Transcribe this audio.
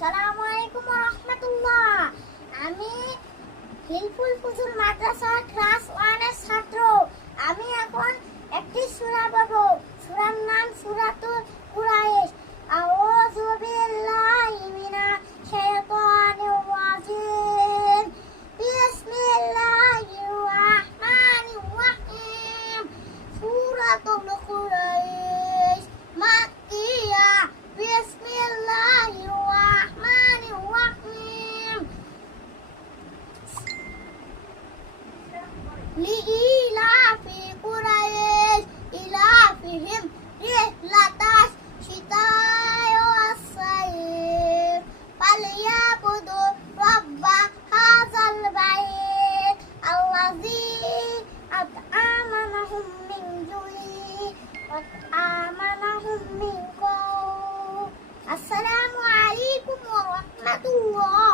আসসালামু আলাইকুম ওয়া রাহমাতুল্লাহ। আমি হিলফুল ফুজুল মাদ্রাসার ক্লাস 1 এর ছাত্র। আমি এখন একটি সূরা পড়ব। সূরার নাম সূরাতুল কুরাইশ। আউযু বিল্লাহি মিনাশ শাইতানির রাজিম। বিসমিল্লাহির রাহমানির রাহিম। সূরাতুল কুরাইশ মাক্কিয়াহ। বিসমিল্লাহির রাহমানির রাহিম। লিইলাফি কুরাইশ ইলাফিহিম রিহলাতাশ শিতা'i ওয়াস-সাইফ ফালইয়াবুদু রাব্বা হাযাল বাইত আল্লাযী আত'আমানাহুম মিন জু'in ওয়া আমানাহুম মিন খাউফ। আসসালামু আলাইকুম ওয়া রাহমাতুল্লাহ।